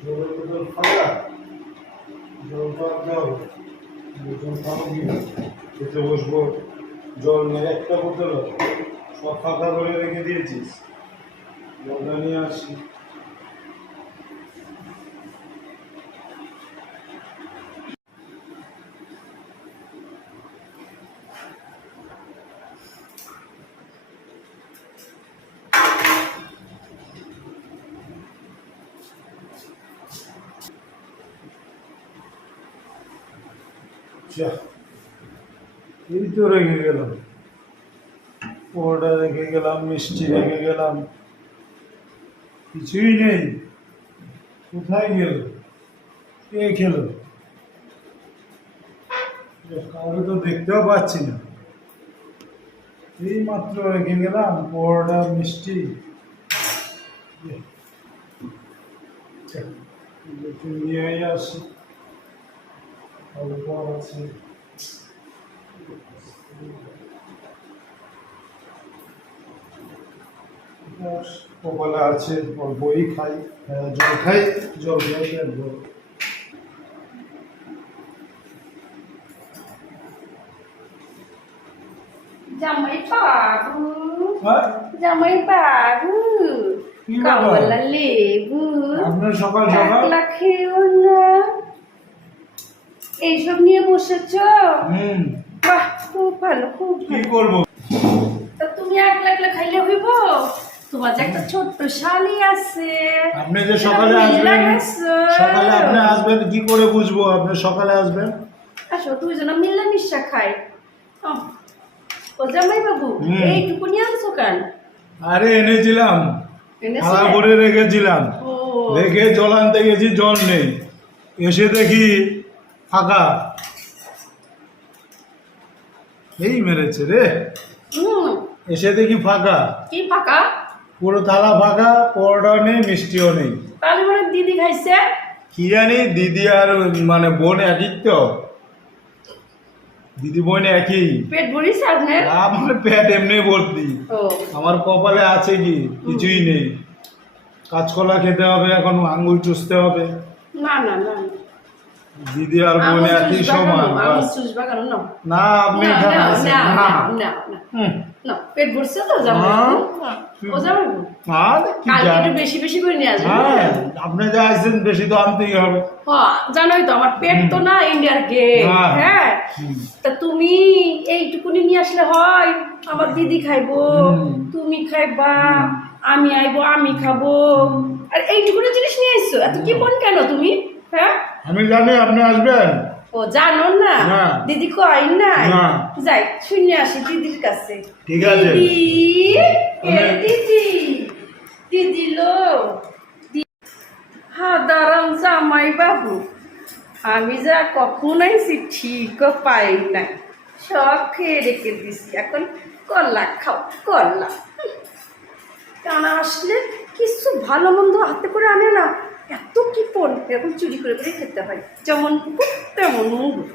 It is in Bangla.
জল ফাঁকা জল খেতে বসবো জল নিয়ে একটা বোতল সব ফাঁকা করে রেখে দিয়েছিস জলটা নিয়ে আসি এই তো রেখে গেলাম। পোড়া রেখে গেলাম, মিষ্টি রেখে গেলাম। কিছুই নেই। কোথায় গেল? কে খেলো? কাউকে তো দেখতেও পাচ্ছি না। এই মাত্র রেখে গেলাম পোড়া মিষ্টি। নিয়ে আসি। অল্প আছে কপালে আছে অল্পই খাই জল খাই জল খাই জামাই বাবু হ্যাঁ? জামাই বাবু কি কমলা লেবু আপনার সকাল সকাল? খেয়েও না। এইসব নিয়ে বসেছ? বাহ খুব ভালো খুব কি ভালো। করব? তা তুমি একলা একলা খাইলে হইব? তোমার একটা ছোট্ট শালি আছে। আপনি যে সকালে আসবেন সকালে আপনি আসবেন কি করে বুঝব? আপনি সকালে আসবেন? আসো দুইজন মিলামিশা খাই। আহ, ও জামাই বাবু হুম। এইটুকু নিয়ে আনছো কেন? আরে এনেছিলাম। এনেছিলে? করে রেখেছিলাম। রেখে জল আনতে গেছি জল নেই। এসে দেখি ফাঁকা। এই মেরেছে রে। এসে দেখি ফাঁকা। কি ফাঁকা? পুরো থালা ফাঁকা পরোটাও নেই মিষ্টিও নেই। তাহলে মানে দিদি খাইছে? কি জানি দিদি আর মানে বোন একই তো। দিদি বোন একই। পেট ভরিস আপনার? আমার পেট এমনি ভর্তি। আমার কপালে আছে কি? কিছুই নেই। কাঁচকলা খেতে হবে এখন আঙ্গুল চুষতে হবে। না না না। দিদি আর বোন একই সমান? না। আপনি না, এখানে না, না, না না, না, হুম। না। পেট ভরছে তো জামাই ও জামাই বাবু? আর কি কালকে বেশি বেশি করে নিয়ে আসবেন আপনি যা আসছেন বেশি তো আনতেই হবে জানোই তো আমার পেট তো না ইন্ডিয়ার গেট হ্যাঁ। তা তুমি এইটুকুনি নিয়ে আসলে হয় আমার দিদি খাইবো। তুমি খাইবা আমি আইবো আমি খাব আর এইটুকুনি জিনিস নিয়ে এসছো এত কি মন কেন তুমি হ্যাঁ? আমি জানি আপনি আসবেন। ও জানো না। দিদি কয় না। যাই শুনে আসি দিদির কাছে। ঠিক আছে। দিদি দিদি দিদি লো। দি- হাদারাম জামাই বাবু। আমি যা কখন আইছি ঠিক পাই না সব খেয়ে রেখে দিছি। এখন কলা খাও কলা। টানা আসলে কিছু ভালো মন্দ হাতে করে আনে না। এখন চুরি করে করে খেতে হয়। যেমন কুকুর তেমন মুগুর